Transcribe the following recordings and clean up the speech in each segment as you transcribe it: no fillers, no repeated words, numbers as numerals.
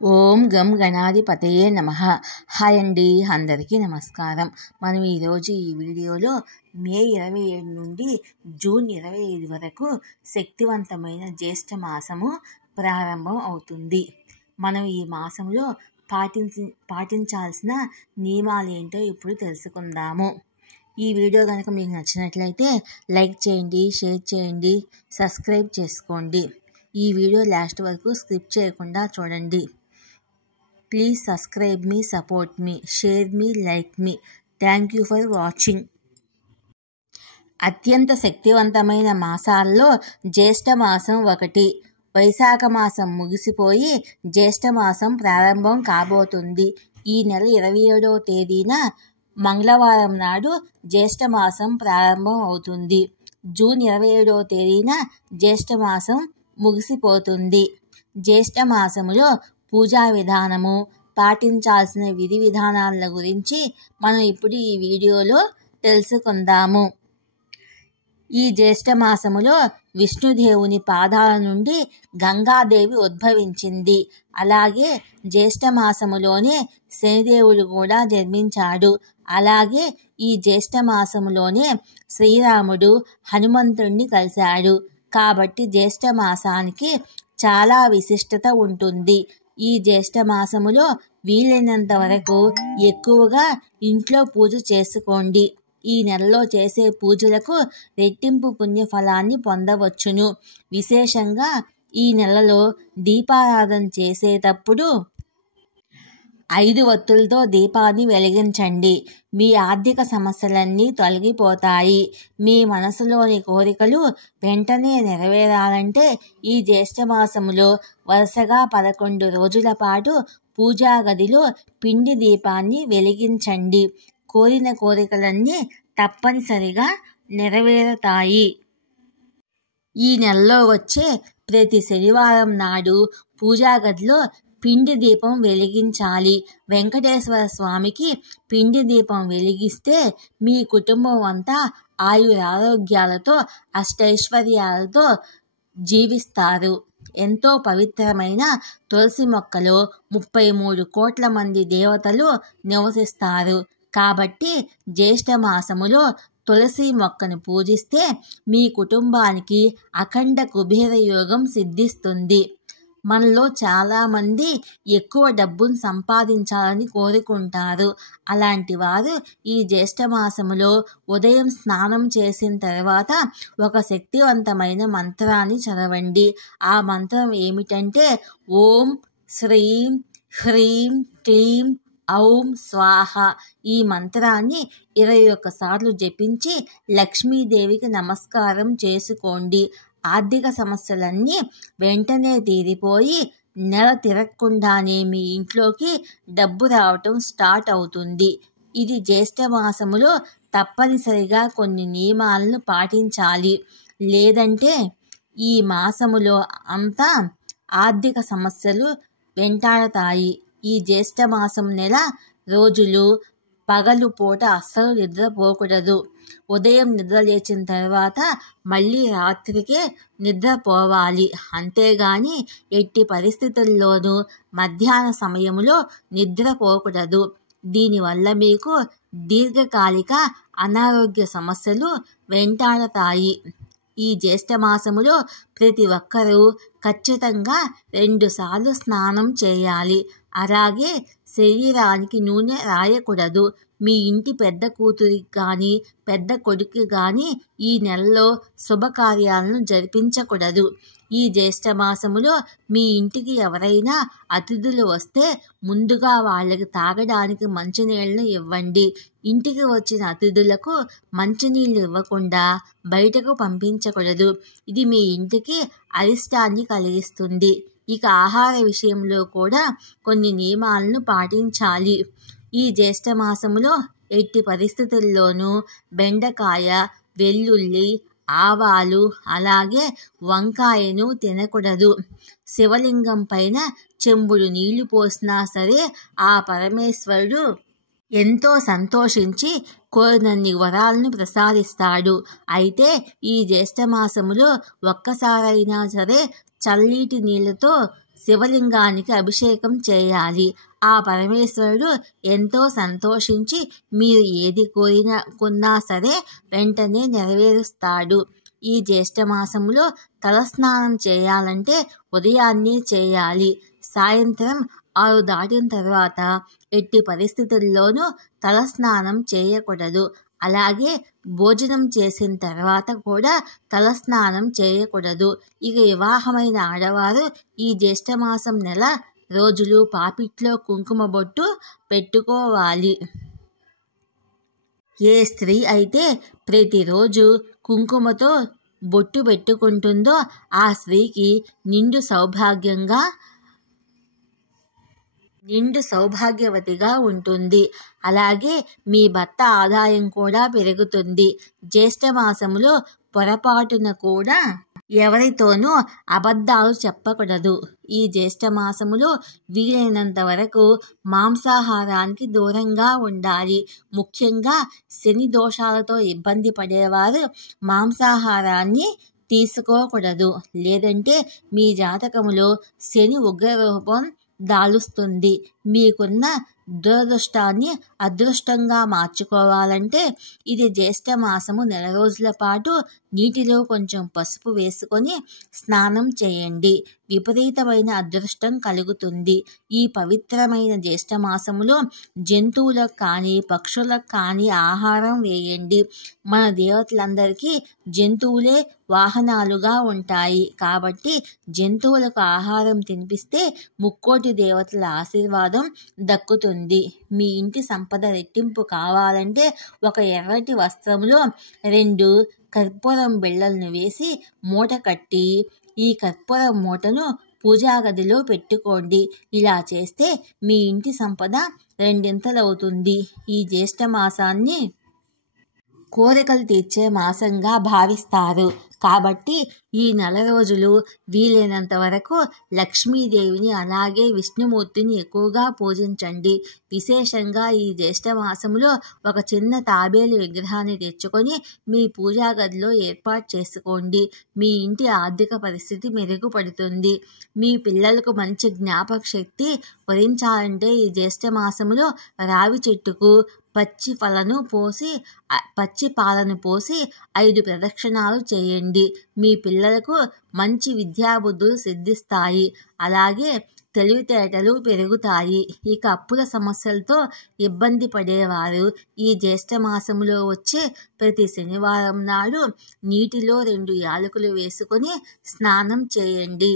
ఓం గం గణాధిపతయే నమః. హాయ్ అండి, అందరికీ నమస్కారం. మనం ఈరోజు ఈ వీడియోలో మే 27 నుండి జూన్ 25 వరకు శక్తివంతమైన జ్యేష్ఠ మాసము ప్రారంభం అవుతుంది. మనం ఈ మాసంలో పాటించాల్సిన నియమాలు ఏంటో ఇప్పుడు తెలుసుకుందాము. ఈ వీడియో కనుక మీకు నచ్చినట్లయితే లైక్ చేయండి, షేర్ చేయండి, సబ్స్క్రైబ్ చేసుకోండి. ఈ వీడియో లాస్ట్ వరకు స్కిప్ చేయకుండా చూడండి. Please subscribe me, support me, share me, like me. Thank you for watching. అత్యంత శక్తివంతమైన మాసాల్లో జ్యేష్ఠ మాసం ఒకటి. వైశాఖ మాసం ముగిసిపోయి జ్యేష్ఠ మాసం ప్రారంభం కాబోతుంది. ఈ నెల 27వ తేదీన మంగళవారం నాడు జ్యేష్ఠ మాసం ప్రారంభం అవుతుంది. జూన్ 27వ తేదీన జ్యేష్ఠ మాసం ముగిసిపోతుంది. జ్యేష్ఠ మాసములో పూజా విధానము, పాటించాల్సిన విధి విధానాల గురించి మనం ఇప్పుడు ఈ వీడియోలో తెలుసుకుందాము. ఈ జ్యేష్ఠ మాసములో విష్ణుదేవుని పాదాల నుండి గంగాదేవి ఉద్భవించింది. అలాగే జ్యేష్ఠ మాసములోనే శనిదేవుడు కూడా జన్మించాడు. అలాగే ఈ జ్యేష్ఠ మాసములోనే శ్రీరాముడు హనుమంతుణ్ణి కలిశాడు. కాబట్టి జ్యేష్ఠ మాసానికి చాలా విశిష్టత ఉంటుంది. ఈ జ్యేష్ఠ మాసములో వీలైనంత వరకు ఎక్కువగా ఇంట్లో పూజ చేసుకోండి. ఈ నెలలో చేసే పూజలకు రెట్టింపు పుణ్యఫలాన్ని పొందవచ్చును. విశేషంగా ఈ నెలలో దీపారాధన చేసేటప్పుడు 5 ఒత్తులతో దీపాన్ని వెలిగించండి. మీ ఆర్థిక సమస్యలన్నీ తొలగిపోతాయి. మీ మనసులోని కోరికలు వెంటనే నెరవేరాలంటే ఈ జ్యేష్ఠ మాసములో వరుసగా 11 రోజుల పాటు పూజా గదిలో పిండి దీపాన్ని వెలిగించండి. కోరిన కోరికలన్నీ తప్పనిసరిగా నెరవేరుతాయి. ఈ నెలలో వచ్చే ప్రతి శనివారం నాడు పూజా గదిలో పిండి దీపం వెలిగించాలి. వెంకటేశ్వర స్వామికి పిండి దీపం వెలిగిస్తే మీ కుటుంబం అంతా ఆయురారోగ్యాలతో అష్టైశ్వర్యాలతో జీవిస్తారు. ఎంతో పవిత్రమైన తులసి మొక్కలో 33 కోట్ల మంది దేవతలు నివసిస్తారు. కాబట్టి జ్యేష్ఠ మాసములో తులసి మొక్కను పూజిస్తే మీ కుటుంబానికి అఖండ కుబేర యోగం సిద్ధిస్తుంది. మనలో చాలామంది ఎక్కువ డబ్బును సంపాదించాలని కోరుకుంటారు. అలాంటి వారు ఈ జ్యేష్ఠ మాసములో ఉదయం స్నానం చేసిన తర్వాత ఒక శక్తివంతమైన మంత్రాన్ని చదవండి. ఆ మంత్రం ఏమిటంటే ఓం శ్రీం హ్రీం క్లీం ఔం స్వాహ. ఈ మంత్రాన్ని 21 సార్లు జపించి లక్ష్మీదేవికి నమస్కారం చేసుకోండి. ఆర్థిక సమస్యలన్నీ వెంటనే తీరిపోయి నెల తిరగకుండానే మీ ఇంట్లోకి డబ్బు రావటం స్టార్ట్ అవుతుంది. ఇది జ్యేష్ఠ మాసములో తప్పనిసరిగా కొన్ని నియమాలను పాటించాలి. లేదంటే ఈ మాసములో అంతా ఆర్థిక సమస్యలు వెంటాడతాయి. ఈ జ్యేష్ఠ మాసం నెల రోజులు పగలు పూట అస్సలు నిద్రపోకూడదు. ఉదయం నిద్ర లేచిన తర్వాత మళ్ళీ రాత్రికే నిద్రపోవాలి. అంతేగాని ఎట్టి పరిస్థితుల్లోనూ మధ్యాహ్న సమయంలో నిద్రపోకూడదు. దీనివల్ల మీకు దీర్ఘకాలిక అనారోగ్య సమస్యలు వెంటాడతాయి. ఈ జ్యేష్ఠ మాసములో ప్రతి ఒక్కరూ ఖచ్చితంగా 2 సార్లు స్నానం చేయాలి. అలాగే శరీరానికి నూనె రాయకూడదు. మీ ఇంటి పెద్ద కూతురికి కానీ పెద్ద కొడుకు కానీ ఈ నెలలో శుభకార్యాలను జరిపించకూడదు. ఈ జ్యేష్ఠ మాసములో మీ ఇంటికి ఎవరైనా అతిథులు వస్తే ముందుగా వాళ్ళకి తాగడానికి మంచినీళ్ళను ఇవ్వండి. ఇంటికి వచ్చిన అతిథులకు మంచినీళ్ళు ఇవ్వకుండా బయటకు పంపించకూడదు. ఇది మీ ఇంటికి అరిష్టాన్ని కలిగిస్తుంది. ఇక ఆహార విషయంలో కూడా కొన్ని నియమాలను పాటించాలి. ఈ జ్యేష్ఠ మాసములో ఎట్టి పరిస్థితుల్లోనూ బెండకాయ, వెల్లుల్లి, ఆవాలు అలాగే వంకాయను తినకూడదు. శివలింగం పైన చెంబుడు నీళ్లు పోసినా సరే ఆ పరమేశ్వరుడు ఎంతో సంతోషించి కోరినన్ని వరాలను ప్రసాదిస్తాడు. అయితే ఈ జ్యేష్ఠ మాసములో ఒక్కసారైనా సరే చల్లటి నీళ్లతో శివలింగానికి అభిషేకం చేయాలి. ఆ పరమేశ్వరుడు ఎంతో సంతోషించి మీరు ఏది కొన్నా సరే వెంటనే నెరవేరుస్తాడు. ఈ జ్యేష్ఠమాసంలో తలస్నానం చేయాలంటే ఉదయాన్నే చేయాలి. సాయంత్రం 6 దాటిన తర్వాత ఎట్టి పరిస్థితుల్లోనూ తలస్నానం చేయకూడదు. అలాగే భోజనం చేసిన తర్వాత కూడా తలస్నానం చేయకూడదు. ఇక వివాహమైన ఆడవారు ఈ జ్యేష్ఠమాసం నెల రోజులు పాపిట్లో కుంకుమ బొట్టు పెట్టుకోవాలి. ఏ స్త్రీ అయితే ప్రతిరోజు కుంకుమతో బొట్టు పెట్టుకుంటుందో ఆ స్త్రీకి నిండు సౌభాగ్యవతిగా ఉంటుంది. అలాగే మీ భర్త ఆదాయం కూడా పెరుగుతుంది. జ్యేష్ఠమాసంలో పొరపాటున కూడా ఎవరితోనూ అబద్ధాలు చెప్పకూడదు. ఈ జ్యేష్ఠమాసములో వీలైనంత వరకు మాంసాహారానికి దూరంగా ఉండాలి. ముఖ్యంగా శని దోషాలతో ఇబ్బంది పడేవారు మాంసాహారాన్ని తీసుకోకూడదు. లేదంటే మీ జాతకములో శని ఉగ్రరూపం దాలుస్తుంది. మీకున్న దురదృష్టాన్ని అదృష్టంగా మార్చుకోవాలంటే ఇది జ్యేష్ఠమాసము నెల రోజుల పాటు నీటిలో కొంచెం పసుపు వేసుకొని స్నానం చేయండి. విపరీతమైన అదృష్టం కలుగుతుంది. ఈ పవిత్రమైన జ్యేష్ఠమాసములో జంతువులకు కానీ పక్షులకు కానీ ఆహారం వేయండి. మన దేవతలందరికీ జంతువులే వాహనాలుగా ఉంటాయి. కాబట్టి జంతువులకు ఆహారం తినిపిస్తే ముక్కోటి దేవతల ఆశీర్వాదం దక్కుతుంది. మీ ఇంటి సంపద రెట్టింపు కావాలంటే ఒక ఎర్రటి వస్త్రంలో 2 కర్పూరం బిళ్ళలను వేసి మూట కట్టి ఈ కర్పూరం మూటను పూజా గదిలో పెట్టుకోండి. ఇలా చేస్తే మీ ఇంటి సంపద రెండింతలవుతుంది. ఈ జ్యేష్ఠమాసాన్ని కోరికలు తీర్చే మాసంగా భావిస్తారు. కాబట్టి ఈ నెల రోజులు వీలైనంత వరకు లక్ష్మీదేవిని అలాగే విష్ణుమూర్తిని ఎక్కువగా పూజించండి. విశేషంగా ఈ జ్యేష్ఠమాసంలో ఒక చిన్న తాబేలు విగ్రహాన్ని తెచ్చుకొని మీ పూజా గదిలో ఏర్పాటు చేసుకోండి. మీ ఇంటి ఆర్థిక పరిస్థితి మెరుగుపడుతుంది. మీ పిల్లలకు మంచి జ్ఞాపక శక్తి వరించాలంటే ఈ జ్యేష్ఠమాసంలో రావి చెట్టుకు పచ్చి పాలను పోసి 5 ప్రదక్షిణాలు చేయండి. మీ పిల్లలకు మంచి విద్యాబుద్ధులు సిద్ధిస్తాయి. అలాగే తెలివితేటలు పెరుగుతాయి. ఇక అప్పుల సమస్యలతో ఇబ్బంది పడేవారు ఈ జ్యేష్ఠమాసంలో వచ్చే ప్రతి శనివారం నాడు నీటిలో 2 యాలకులు వేసుకొని స్నానం చేయండి.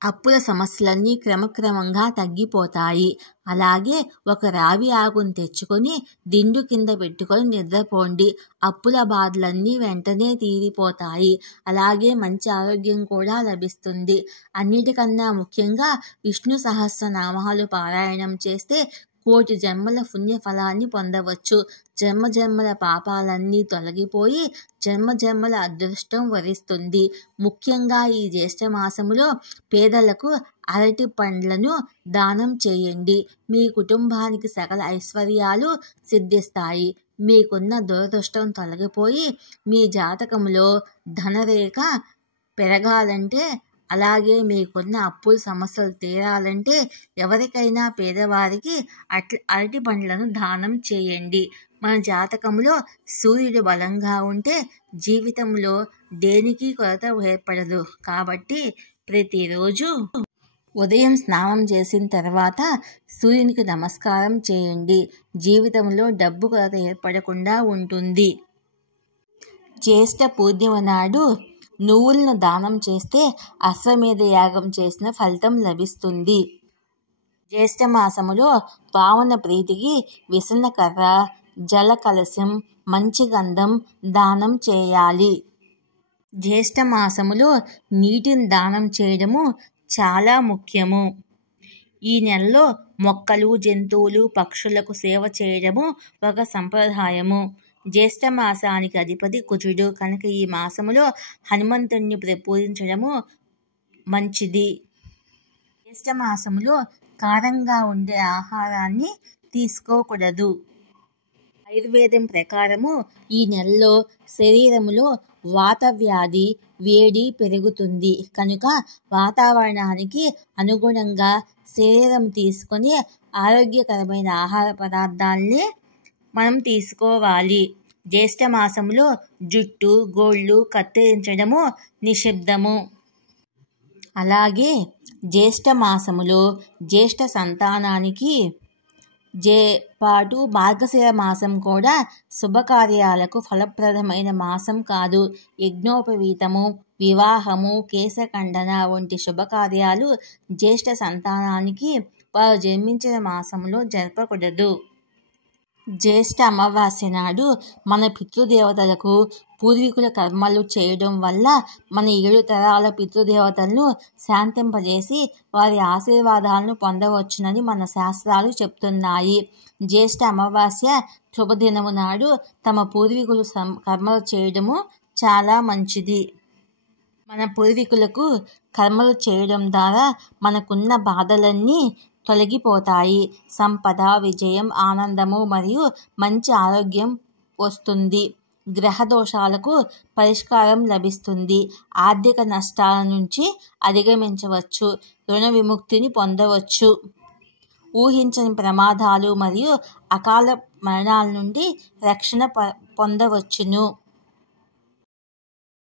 అప్పుల సమస్యలన్నీ క్రమక్రమంగా తగ్గిపోతాయి. అలాగే ఒక రావి ఆకును తెచ్చుకొని దిండు కింద పెట్టుకొని నిద్రపోండి. అప్పుల బాధలన్నీ వెంటనే తీరిపోతాయి. అలాగే మంచి ఆరోగ్యం కూడా లభిస్తుంది. అన్నిటికన్నా ముఖ్యంగా విష్ణు సహస్రనామాలు పారాయణం చేస్తే 1,000,000 జన్మల పుణ్యఫలాన్ని పొందవచ్చు. జన్మజన్మల పాపాలన్నీ తొలగిపోయి జన్మజన్మల అదృష్టం వరిస్తుంది. ముఖ్యంగా ఈ జ్యేష్ఠమాసములో పేదలకు అరటి పండ్లను దానం చేయండి. మీ కుటుంబానికి సకల ఐశ్వర్యాలు సిద్ధిస్తాయి. మీకున్న దురదృష్టం తొలగిపోయి మీ జాతకంలో ధనరేఖ పెరగాలంటే అలాగే మీకున్న అప్పుల సమస్యలు తీరాలంటే ఎవరికైనా పేదవారికి అరటి పండ్లను దానం చేయండి. మన జాతకంలో సూర్యుడు బలంగా ఉంటే జీవితంలో దేనికి కొరత ఏర్పడదు. కాబట్టి ప్రతిరోజు ఉదయం స్నానం చేసిన తర్వాత సూర్యునికి నమస్కారం చేయండి. జీవితంలో డబ్బు కొరత ఏర్పడకుండా ఉంటుంది. జ్యేష్ఠ పూర్ణిమ నాడు నువ్వులను దానం చేస్తే అశ్వమేధ యాగం చేసిన ఫలితం లభిస్తుంది. జ్యేష్ఠమాసములో పావన ప్రీతికి విసనకర్ర, జల కలశం, మంచి గంధం దానం చేయాలి. జ్యేష్ఠమాసములో నీటిని దానం చేయడము చాలా ముఖ్యము. ఈ నెలలో మొక్కలు, జంతువులు, పక్షులకు సేవ చేయడము ఒక సంప్రదాయము. జ్యేష్ఠమాసానికి అధిపతి కుజుడు కనుక ఈ మాసములో హనుమంతుణ్ణి పూజించడము మంచిది. జ్యేష్ఠమాసములో కారంగా ఉండే ఆహారాన్ని తీసుకోకూడదు. ఆయుర్వేదం ప్రకారము ఈ నెలలో శరీరములో వాత వ్యాధి వేడి పెరుగుతుంది కనుక వాతావరణానికి అనుగుణంగా శరీరం తీసుకొని ఆరోగ్యకరమైన ఆహార పదార్థాలనే మనం తీసుకోవాలి. జ్యేష్ఠ మాసంలో జుట్టు గోళ్ళు కత్తిరించడము నిషిద్ధము. అలాగే జ్యేష్ఠ మాసములో జ్యేష్ఠ సంతానానికి పాటు మార్గశిర మాసం కూడా శుభకార్యాలకు ఫలప్రదమైన మాసం కాదు. యజ్ఞోపవీతము, వివాహము, కేశఖండన వంటి శుభకార్యాలు జ్యేష్ఠ సంతానానికి వారు జన్మించిన మాసంలో జరపకూడదు. జ్యేష్ఠ అమావాస్య నాడు మన పితృదేవతలకు పూర్వీకుల కర్మలు చేయడం వల్ల మన 7 తరాల పితృదేవతలను శాంతింపజేసి వారి ఆశీర్వాదాలను పొందవచ్చునని మన శాస్త్రాలు చెప్తున్నాయి. జ్యేష్ఠ అమావాస్య శుభదినము నాడు తమ పూర్వీకులు కర్మలు చేయడము చాలా మంచిది. మన పూర్వీకులకు కర్మలు చేయడం ద్వారా మనకున్న బాధలన్నీ తొలగిపోతాయి. సంపద, విజయం, ఆనందము మరియు మంచి ఆరోగ్యం వస్తుంది. గ్రహ దోషాలకు పరిష్కారం లభిస్తుంది. ఆర్థిక నష్టాల నుంచి అధిగమించవచ్చు. రుణ విముక్తిని పొందవచ్చు. ఊహించని ప్రమాదాలు మరియు అకాల మరణాల నుండి రక్షణ పొందవచ్చును.